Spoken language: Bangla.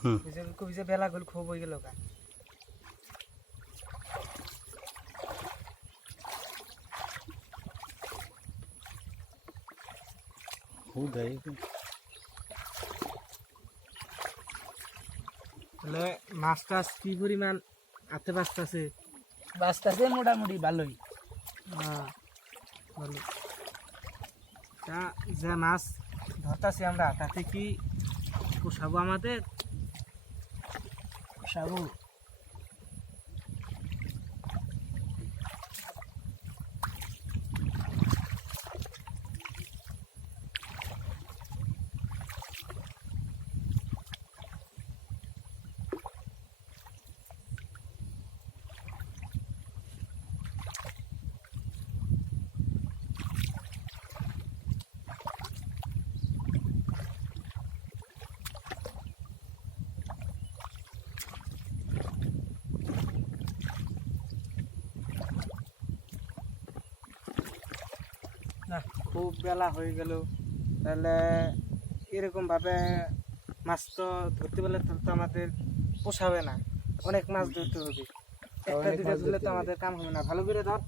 হুম। ওই যে কবি যে বেলা গুল খুব হয়ে গেল গা। তাহলে মাছ টাছ কি পরিমাণ আতে বাঁচতেছে? বাঁচতেছে মোটামুটি ভালোই। হ্যাঁ, ভালো। তা যে মাছ ধরতাছি আমরা তাতে কি পোষাবো আমাদের? সাবু না খুব বেলা হয়ে গেল। তাহলে এরকমভাবে মাছ তো ধরতে পারলে তো তো আমাদের পোষাবে না। অনেক মাছ ধরতে হবে। একটা দুটো ধরলে তো। আমাদের কাম হবে না। ভালো করে ধর।